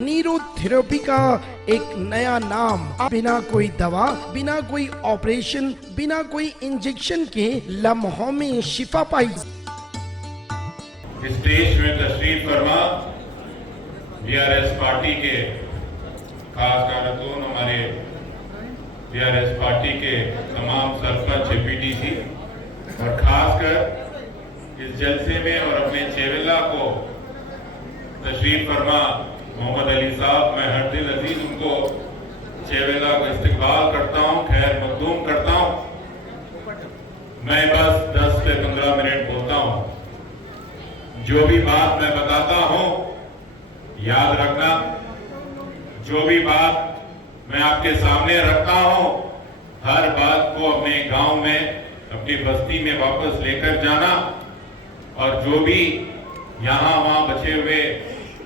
Nero therapy का एक नया नाम। बिना कोई दवा, बिना कोई ऑपरेशन, बिना कोई इंजेक्शन के लम्हों में शिफा पाई। इस देश में तशरीफ फरमा बीआरएस पार्टी के खास कारकुन, हमारे बीआरएस पार्टी के तमाम सरपंच, एपीटीसी और खासकर इस जलसे में और अपने चेवेला को तशरीफ फरमा मोहम्मद अली साहब, मैं हर दिल अजीज उनको चेवेला को इस्तकबाल करता हूँ, खैर मकदूम करता हूँ। मैं बस 10 से 15 मिनट बोलता हूँ। जो भी बात मैं बताता हूँ याद रखना, जो भी बात मैं आपके सामने रखता हूँ हर बात को अपने गांव में, अपनी बस्ती में वापस लेकर जाना। और जो भी यहाँ वहाँ बचे हुए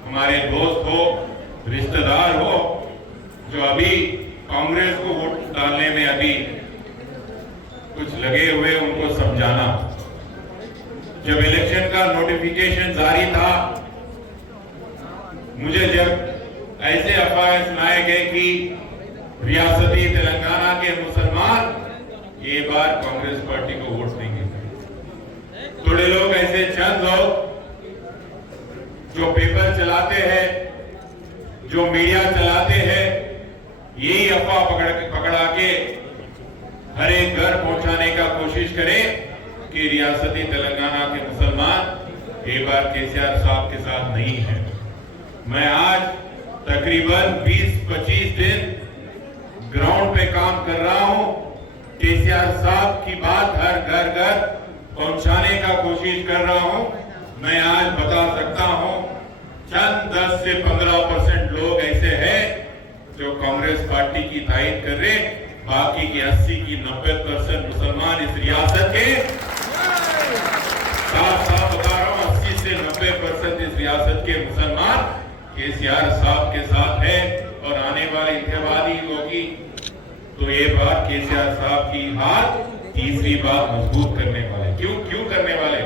हमारे दोस्त हो, रिश्तेदार हो, जो अभी कांग्रेस को वोट डालने में अभी कुछ लगे हुए, उनको समझाना। जब इलेक्शन का नोटिफिकेशन जारी था, मुझे जब ऐसे अफवाहें सुनाए गए कि रियासती तेलंगाना के मुसलमान ये बार कांग्रेस पार्टी को वोट देंगे, थोड़े लोग ऐसे चंद लोग जो पेपर चलाते हैं, जो मीडिया चलाते हैं, यही अफवाह पकड़ा के हर एक घर पहुंचाने का कोशिश करें कि रियासती तेलंगाना के मुसलमान ये बार केसीआर साहब के साथ नहीं है। मैं आज तकरीबन 20-25 दिन ग्राउंड पे काम कर रहा हूं। केसीआर साहब की बात हर घर पहुंचाने का कोशिश कर रहा हूं। मैं आज बता सकता हूं चंद 10 से 15% लोग ऐसे हैं जो कांग्रेस पार्टी की तायद कर रहे, बाकी की 80 की 90% मुसलमान इस रियासत के, साफ बता रहा हूं, 80 से 90% इस रियासत के मुसलमान केसीआर साहब के साथ है। और आने वाले इंतखाबाती होगी तो ये बात केसीआर साहब की हाथ तीसरी बात मजबूत करने वाले। क्यों करने वाले,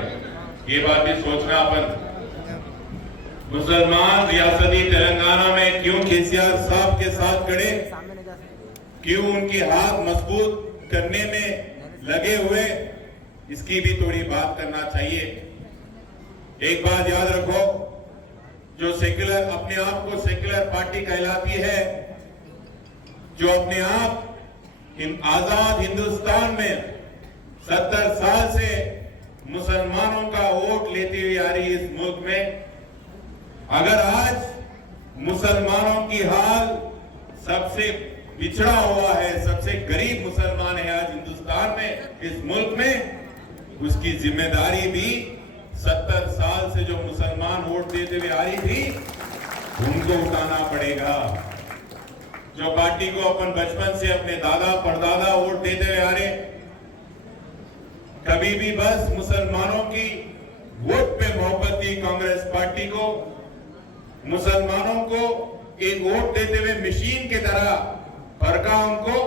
ये बात भी सोचना अपन। मुसलमान रियासती तेलंगाना में क्यों केसीआर साहब के साथ खड़े, क्यों उनकी हाथ मजबूत करने में लगे हुए, इसकी भी थोड़ी बात करना चाहिए। एक बात याद रखो, जो सेक्युलर, अपने आप को सेक्युलर पार्टी कहलाती है, जो अपने आप आजाद हिंदुस्तान में 70 साल से मुसलमानों का वोट लेती हुई आ रही इस मुल्क में, अगर आज मुसलमानों की हाल सबसे पिछड़ा हुआ है, सबसे गरीब मुसलमान है आज हिंदुस्तान में, इस मुल्क में, उसकी जिम्मेदारी भी 70 साल से जो मुसलमान वोट देते हुए आ रही थी उनको उठाना पड़ेगा। जो पार्टी को अपन बचपन से अपने दादा परदादा वोट देते हुए आ रहे, कभी भी बस मुसलमानों की वोट पे मोहब्बत थी कांग्रेस पार्टी को, मुसलमानों को एक वोट देते हुए मशीन की तरह परखा उनको,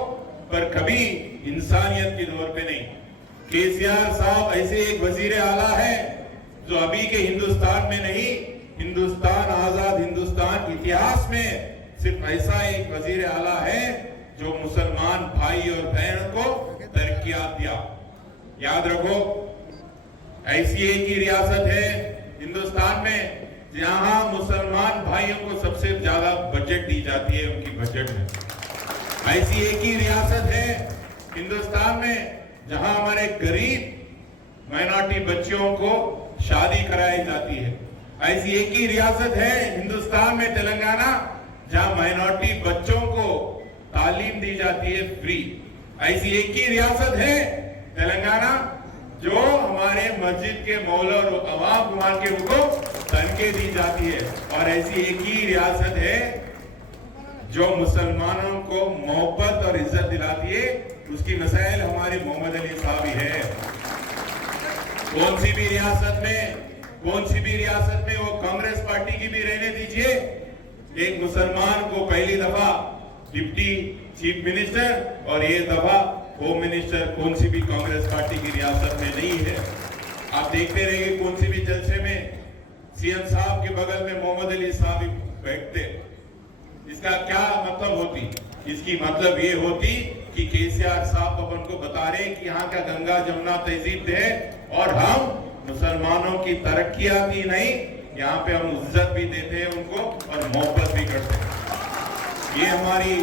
पर कभी इंसानियत के तौर पे नहीं। केसीआर साहब ऐसे एक वजीर आला है जो अभी के हिंदुस्तान में नहीं, हिंदुस्तान, आजाद हिंदुस्तान इतिहास में सिर्फ ऐसा एक वजीर आला है जो मुसलमान भाई और बहन को तरक्कियात दिया। याद रखो, ऐसी एक ही रियासत है हिंदुस्तान में जहां मुसलमान भाइयों को सबसे ज्यादा बजट दी जाती है उनकी बजट में। ऐसी एक ही रियासत है हिंदुस्तान में जहां हमारे गरीब माइनॉरिटी बच्चियों को शादी कराई जाती है। ऐसी एक ही रियासत है हिंदुस्तान में तेलंगाना जहां माइनॉरिटी बच्चों को तालीम दी जाती है फ्री। ऐसी एक ही रियासत है तेलंगाना जो हमारे मस्जिद के मौला और अवाम कुमार के उनको तनख्वाह दी जाती है। और ऐसी एक ही रियासत है जो मुसलमानों को मोहब्बत और इज्जत दिलाती है, उसकी मिसाल हमारे मोहम्मद अली साहब ही है। कौन सी भी रियासत में वो कांग्रेस पार्टी की भी रहने दीजिए, एक मुसलमान को पहली दफा डिप्टी चीफ मिनिस्टर और ये दफा होम मिनिस्टर कौन सी भी कांग्रेस पार्टी की रियासत में नहीं है। आप देखते रहिए कौन सी भी जलसे में सीएम साहब के बगल में मोहम्मद अली साहब बैठते, इसका क्या मतलब होती? इसकी मतलब ये होती कि केसीआर साहब अपन को बता रहे कि यहाँ का गंगा जमुना तहजीब है और हम मुसलमानों की तरक्कियाती नहीं, यहाँ पे हम इज्जत भी देते हैं उनको और मोहब्बत भी करते हैं। ये हमारी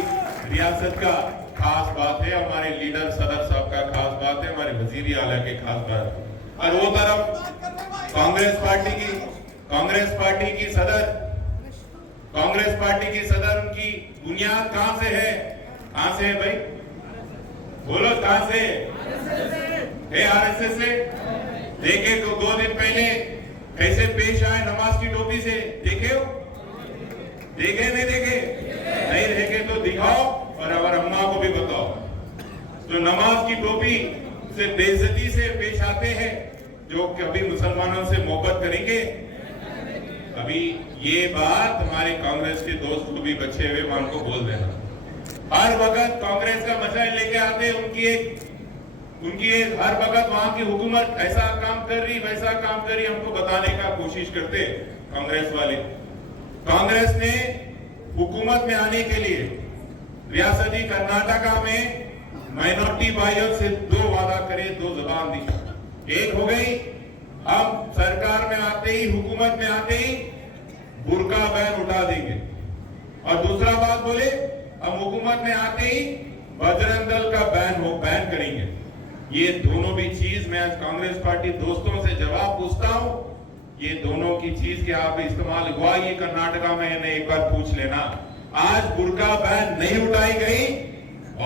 रियासत का खास बात है, हमारे लीडर सदर साहब का खास बात है, हमारे वजीर आला के खास बात है। और वो तरफ कांग्रेस पार्टी की सदर उनकी बुनियाद कहां से है? कहां से है भाई? बोलो कहां से है? आरएसएस से। देखे तो 2 दिन पहले कैसे पेश आए नमाज की टोपी से, देखे हो? देखे नहीं देखे? नहीं देखे तो दिखाओ और अगर अम्मा को भी बताओ। जो नमाज की टोपी से बेइज्जती से पेश आते हैं, जो कभी मुसलमानों से मोहब्बत करेंगे? अभी ये बात हमारे कांग्रेस के दोस्त को भी बचे हुए मान को बोल देना। हर वक्त कांग्रेस का मसाइल लेके आते, उनकी हर वक्त वहां की हुकूमत ऐसा काम कर रही वैसा काम कर रही, हमको बताने का कोशिश करते कांग्रेस वाले। कांग्रेस ने हुकूमत में आने के लिए रियासती कर्नाटका में माइनॉरिटी भाइयों से 2 वादा करे, 2 जुबान दी। एक हो गई, हम सरकार में आते ही, हुकूमत में आते ही बुर्का बैन उठा देंगे, और दूसरा बात बोले हम हुकूमत में आते ही बजरंग दल का बैन करेंगे। ये दोनों भी चीज मैं आज कांग्रेस पार्टी दोस्तों से जवाब पूछता हूं, ये दोनों की चीज के आप इस्तेमाल हुआ ये कर्नाटका में, इन्हें एक बार पूछ लेना। आज बुर्का बैन नहीं उठाई गई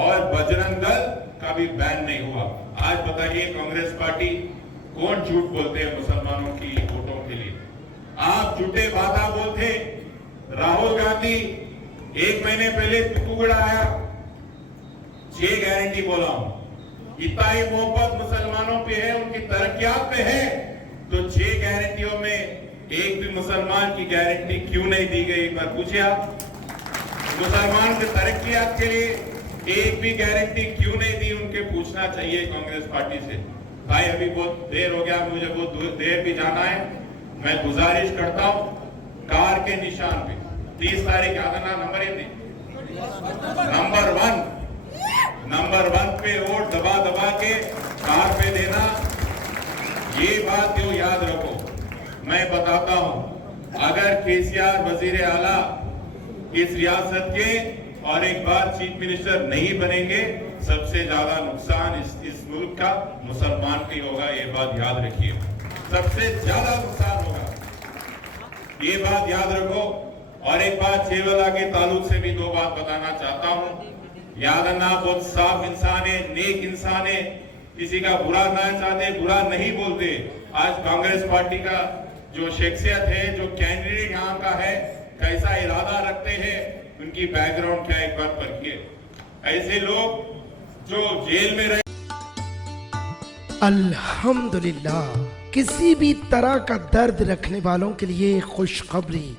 और बजरंग दल का भी बैन नहीं हुआ। आज बताइए कांग्रेस पार्टी कौन झूठ बोलते हैं मुसलमानों की वोटों के लिए? आप झूठे वादा बोलते। राहुल गांधी 1 महीने पहले टुकड़ा आया, 6 गारंटी बोला हूं। इतना ही मोहब्बत मुसलमानों पे है, उनकी तरक्कियात पे है, तो 6 गारंटियों में एक भी मुसलमान की गारंटी क्यों नहीं दी गई? एक बार पूछिए आप। मुसलमान की तरक्कियात के लिए एक भी गारंटी क्यों नहीं दी? उनके पूछना चाहिए कांग्रेस पार्टी से। भाई अभी बहुत देर हो गया, मुझे बहुत देर भी जाना है। मैं गुजारिश करता हूं कार के निशान पे 30 तारीख याद है ना, नंबर 1 पे वोट दबा के कार पे देना। ये बात क्यों याद रखो, मैं बताता हूं, अगर केसीआर वजीर आला इस रियासत के और एक बार चीफ मिनिस्टर नहीं बनेंगे, सबसे ज्यादा नुकसान इस मुल्क का मुसलमान की होगा। ये बात याद रखिए, सबसे ज्यादा नुकसान होगा, ये बात याद रखो। और एक बात छेवला के ताल्लुक से भी 2 बात बताना चाहता हूं। यादन्ना बहुत साफ इंसान है, नेक इंसान है, किसी का बुरा ना चाहते, बुरा नहीं बोलते। आज कांग्रेस पार्टी का जो शख्सियत है, जो कैंडिडेट यहाँ का है, कैसा इरादा रखते हैं, उनकी बैकग्राउंड क्या एक बार परखिए। ऐसे लोग जो जेल में रहे। अल्हम्दुलिल्लाह, किसी भी तरह का दर्द रखने वालों के लिए खुशखबरी।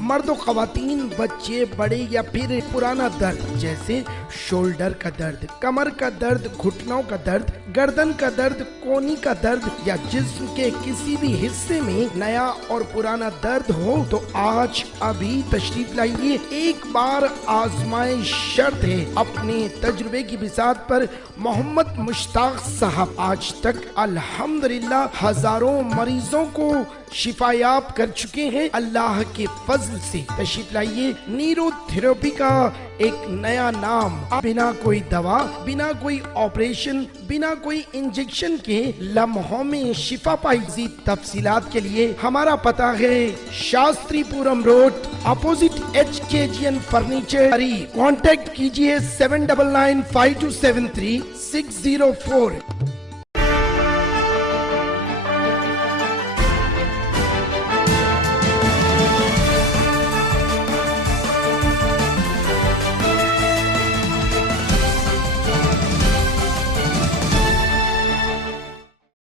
मर्द खवातीन, बच्चे, बड़े या फिर पुराना दर्द जैसे शोल्डर का दर्द, कमर का दर्द, घुटनों का दर्द, गर्दन का दर्द, कोहनी का दर्द या जिस्म के किसी भी हिस्से में नया और पुराना दर्द हो तो आज अभी तशरीफ लाइए। एक बार आजमाए शर्त है। अपने तजुर्बे की बिसात पर मोहम्मद मुश्ताक साहब आज तक अल्हम्दुलिल्लाह हजारों मरीजों को शिफायाब कर चुके हैं अल्लाह के फजल से। तशरीफ लाइए। न्यूरोथेरेपी का एक नया नाम, बिना कोई दवा, बिना कोई ऑपरेशन, बिना कोई इंजेक्शन के लम्हों में शिफा पाई। मज़ीद तफसीलात के लिए हमारा पता है Shastripuram road, opposite HKGN furniture. Contact कीजिए 7995273604।